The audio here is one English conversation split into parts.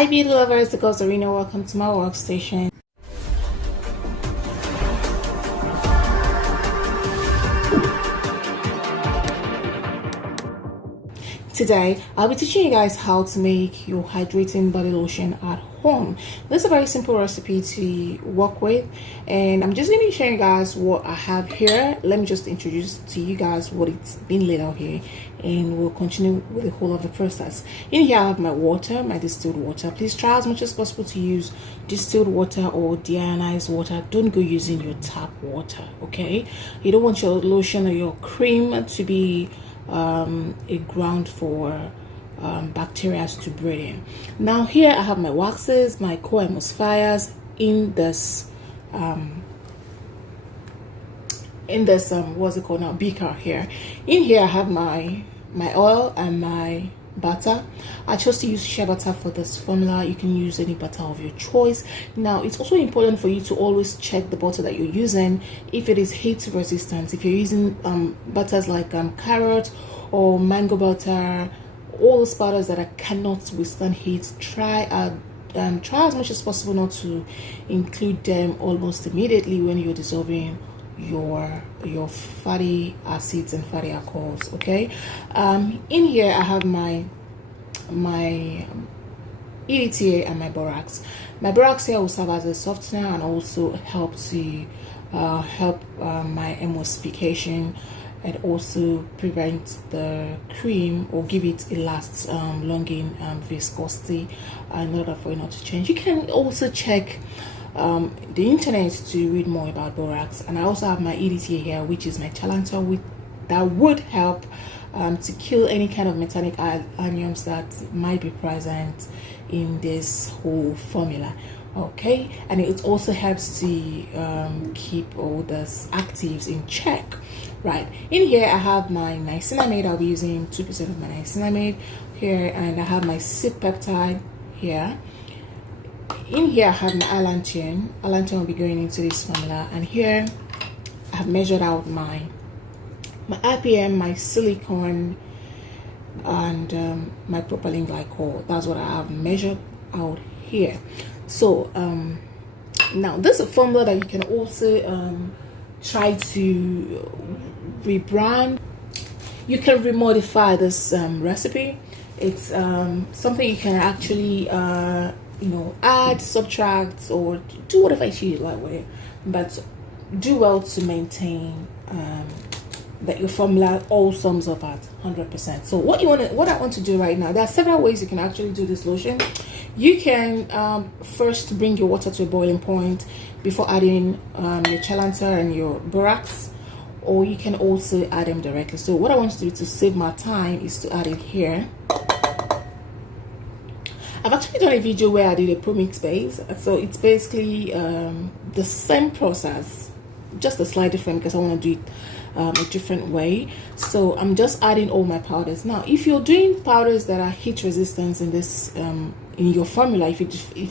Hi beauty lovers, the girls Arena. Welcome to my workstation. Today I'll be teaching you guys how to make your hydrating body lotion at home. This is a very simple recipe to work with, and I'm just going to be showing you guys what I have here. Let me just introduce to you guys what it's been laid out here, and we'll continue with the whole of the process. In here I have my water, my distilled water. Please try as much as possible to use distilled water or deionized water. Don't go using your tap water, okay? You don't want your lotion or your cream to be a ground for bacteria to breed in. Now here I have my waxes, my co-emulsifiers in this what's it called now, beaker here. In here I have my oil and my butter. I chose to use shea butter for this formula. You can use any butter of your choice. Now it's also important for you to always check the butter that you're using if it is heat resistant. If you're using butters like carrot or mango butter, all those butters that cannot withstand heat, try as much as possible not to include them almost immediately when you're dissolving your fatty acids and fatty alcohols, okay? In here I have my EDTA and my Borax. My Borax here will serve as a softener and also help to my emulsification, and also prevent the cream or give it a last longing viscosity in order for it not to change. You can also check the internet to read more about Borax. And I also have my EDTA here, which is my Allantion, that would help to kill any kind of metallic ions that might be present in this whole formula, okay? And it also helps to keep all those actives in check, right? In here I have my Nicinamade. I'll be using 2% of my Nicinamade here, and I have my silk peptide here. In here I have my Allantion. Allantion will be going into this formula, and here I have measured out my RPM, my silicone, and my propylene glycol. That's what I have measured out here. So now this is a formula that you can also try to rebrand. You can remodify this recipe. It's something you can actually add, subtract, or do whatever you like with it, but do well to maintain that your formula all sums up at 100%. So what I want to do right now, there are several ways you can actually do this lotion. You can first bring your water to a boiling point before adding your Allantion and your Borax, or you can also add them directly. So what I want to do to save my time is to add it here. I've actually done a video where I did a pro-mix base, so it's basically the same process, just a slight different, because I want to do it a different way. So I'm just adding all my powders. Now if you're doing powders that are heat resistant in this in your formula, if you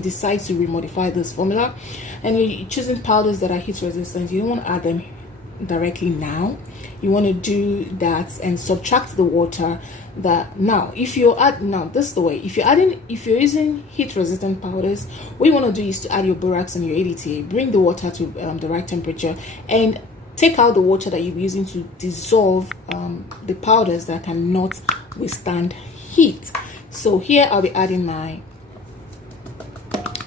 decide to remodify this formula and you're choosing powders that are heat resistant, you don't want to add them directly now. You want to do that and subtract the water. That now if you add, now this is the way, if you're using heat resistant powders, what you want to do is to add your Borax and your EDTA, bring the water to the right temperature, and take out the water that you're using to dissolve the powders that cannot withstand heat. So here I'll be adding my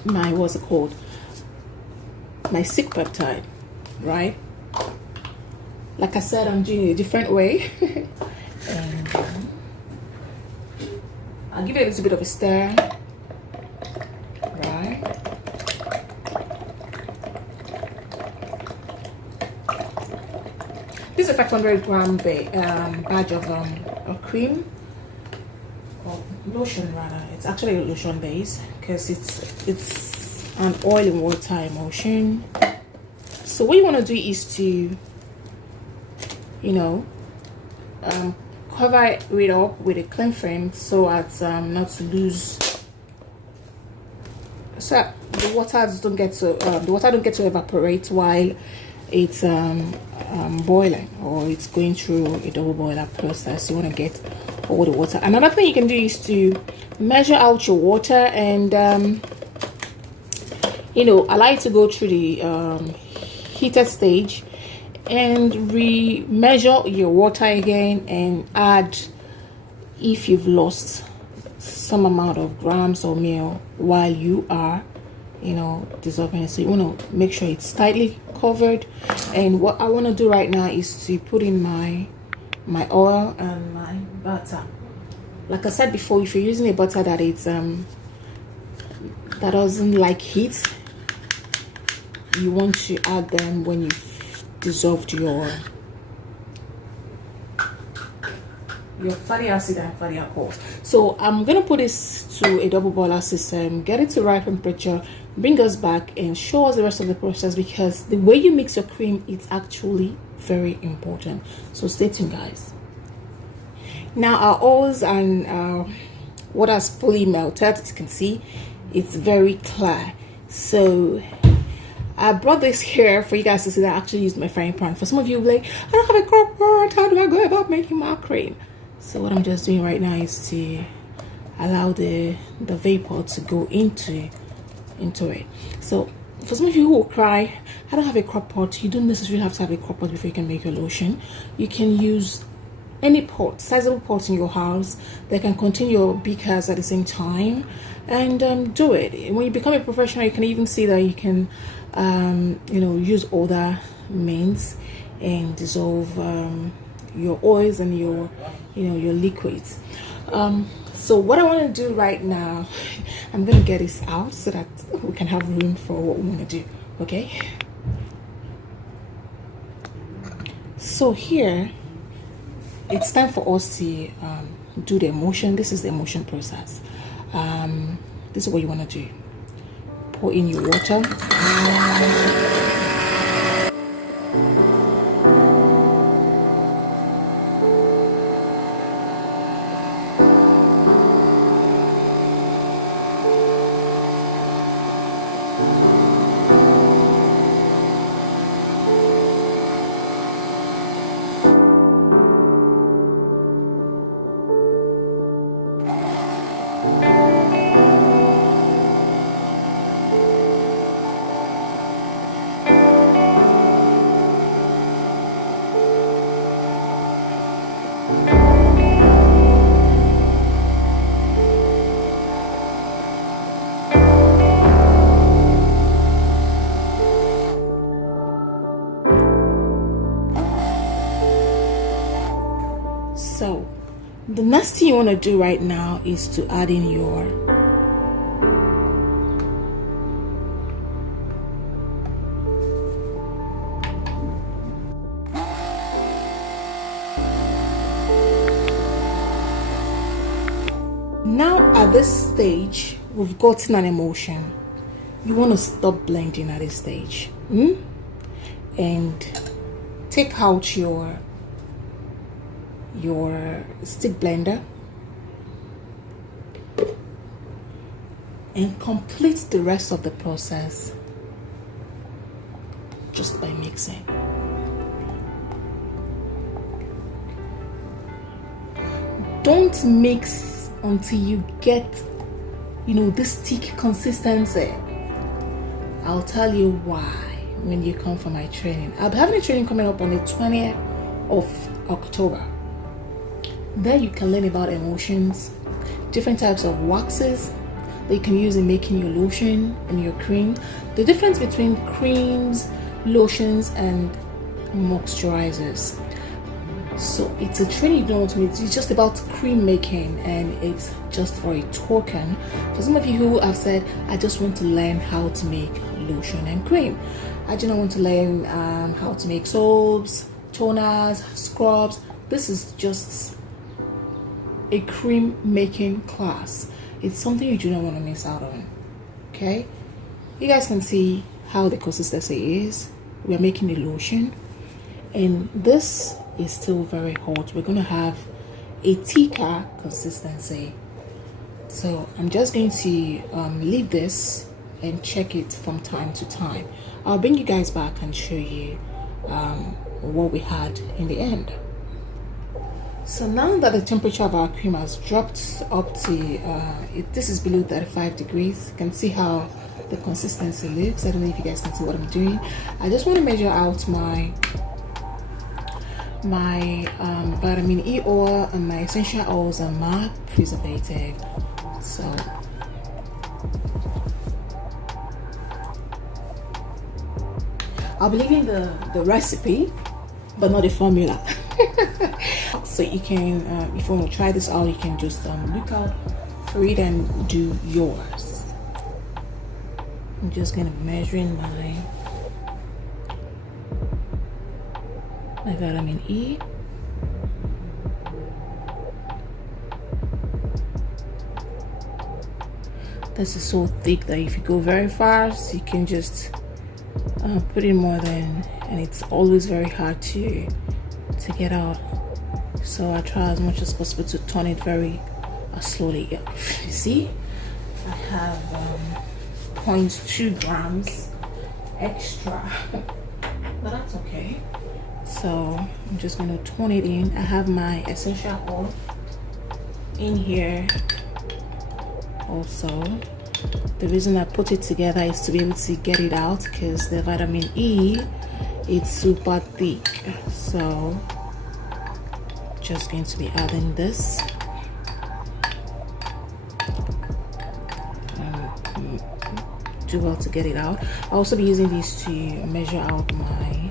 what's it called, my silk peptide, right? Like I said, I'm doing it a different way. And I'll give it a little bit of a stir, right? This is a 500 gram batch of cream, or lotion rather. It's actually a lotion base because it's an oil and water emulsion. So what you want to do is to cover it up with a cling film so as not to lose, so the water don't get to evaporate while it's boiling or it's going through a double boiler process. You want to get all the water. Another thing you can do is to measure out your water, and you know, I like to go through the heated stage and re-measure your water again and add if you've lost some amount of grams or ml while you are, you know, dissolving it. So you want to make sure it's tightly covered. And what I want to do right now is to put in my oil and my butter. Like I said before, if you're using a butter that it's that doesn't like heat, you want to add them when you've dissolved your fatty acid and fatty alcohols. So I'm gonna put this to a double boiler system, get it to right temperature, bring us back and show us the rest of the process, because the way you mix your cream is actually very important. So stay tuned, guys. Now our oils and water has fully melted. As you can see, it's very clear. So I brought this here for you guys to see that I actually used my frying pan. For some of you, like, I don't have a crock pot, how do I go about making my cream? So what I'm just doing right now is to allow the vapor to go into it. So for some of you who will cry, I don't have a crock pot, you don't necessarily have to have a crock pot before you can make your lotion. You can use any pot, sizable pot in your house that can contain your beakers at the same time, and do it. When you become a professional, you can even see that you can you know, use other means and dissolve your oils and your, you know, your liquids. So what I want to do right now, I'm going to get this out so that we can have room for what we want to do. Okay, so here it's time for us to do the emulsion. This is the emulsion process. This is what you want to do. Pour in your water. So the next thing you want to do right now is to add in your now at this stage we've gotten an emulsion. You want to stop blending at this stage, and take out your stick blender and complete the rest of the process just by mixing. Don't mix until you get, you know, this thick consistency. I'll tell you why when you come for my training. I'll be having a training coming up on the 20th of October. There you can learn about emulsions, different types of waxes that you can use in making your lotion and your cream, the difference between creams, lotions, and moisturizers. So it's a training you don't want to make. It's just about cream making, and it's just for a token. For some of you who have said, I just want to learn how to make lotion and cream. I do not want to learn how to make soaps, toners, scrubs. This is just a cream making class. It's something you do not want to miss out on. Okay, you guys can see how the consistency is. We are making the lotion, and this is still very hot. We're going to have a thicker consistency. So I'm just going to leave this and check it from time to time. I'll bring you guys back and show you what we had in the end. So now that the temperature of our cream has dropped up to, this is below 35 degrees, you can see how the consistency looks. I don't know if you guys can see what I'm doing. I just want to measure out my vitamin E oil and my essential oils and my preservative. So I'll be leaving the recipe but not the formula. So you can if you want to try this out, you can just look out for it and do yours. I'm just gonna be measuring my vitamin E. This is so thick that if you go very fast, you can just put in more than, and it's always very hard to get out. So I try as much as possible to turn it very slowly. You see, I have 0.2 grams extra, but that's okay. So I'm just going to turn it in. I have my essential oil in here also. The reason I put it together is to be able to get it out, because the vitamin E, it's super thick. So just going to be adding this. Do well to get it out. I'll also be using these to measure out my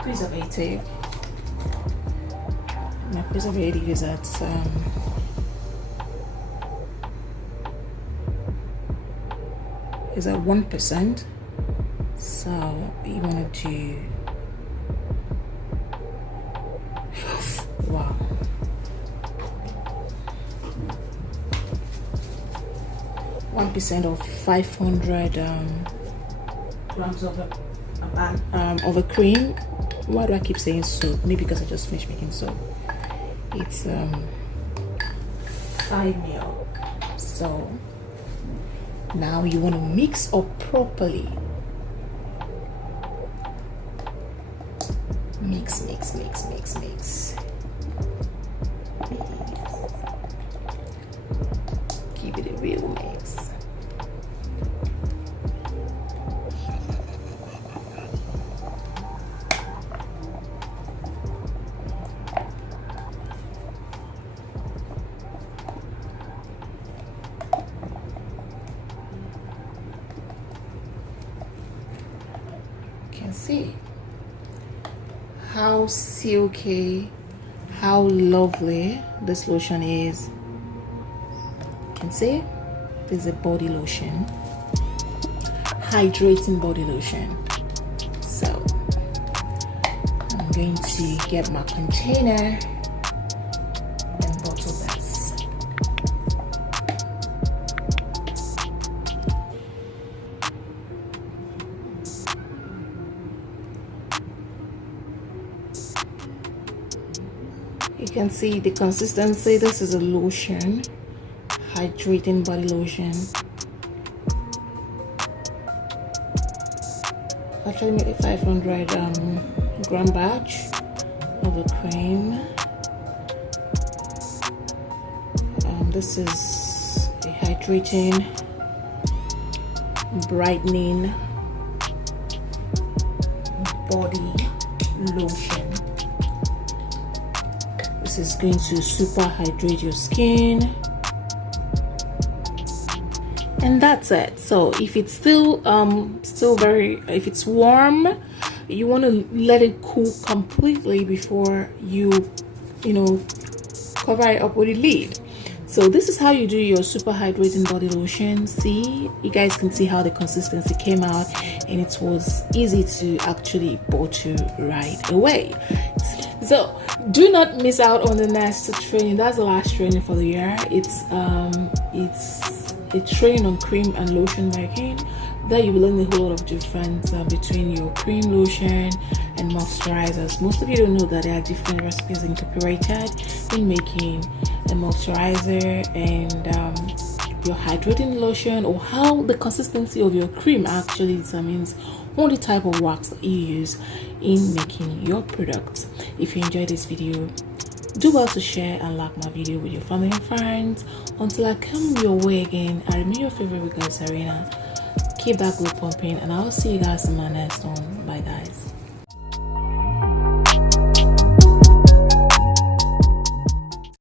preservative. My preservative is at 1%. So you want to do, wow, 1% of 500 grams of a cream. Why do I keep saying soap? Maybe because I just finished making soap. It's 5 ml. So now you want to mix up properly. Mix. Give it a real mix. See how silky, how lovely this lotion is. You can see this is a body lotion, hydrating body lotion. So I'm going to get my container and bottle this. You can see the consistency. This is a lotion, hydrating body lotion. Actually made a 500 gram batch of a cream. This is a hydrating, brightening body lotion. This is going to super hydrate your skin, and that's it. So if it's still if it's warm, you want to let it cool completely before you cover it up with a lid. So this is how you do your super hydrating body lotion. See, you guys can see how the consistency came out, and it was easy to actually bottle right away. So do not miss out on the next training. That's the last training for the year. It's a training on cream and lotion making. There you will learn a whole lot of difference between your cream, lotion, and moisturizers. Most of you don't know that there are different recipes incorporated in making a moisturizer and your hydrating lotion, or how the consistency of your cream actually determines on the type of wax that you use in making your products. If you enjoyed this video, do well to share and like my video with your family and friends. Until I come your way again, I remain your favorite girl, Serena. Keep that glow pumping, and I'll see you guys in my next one. Bye guys.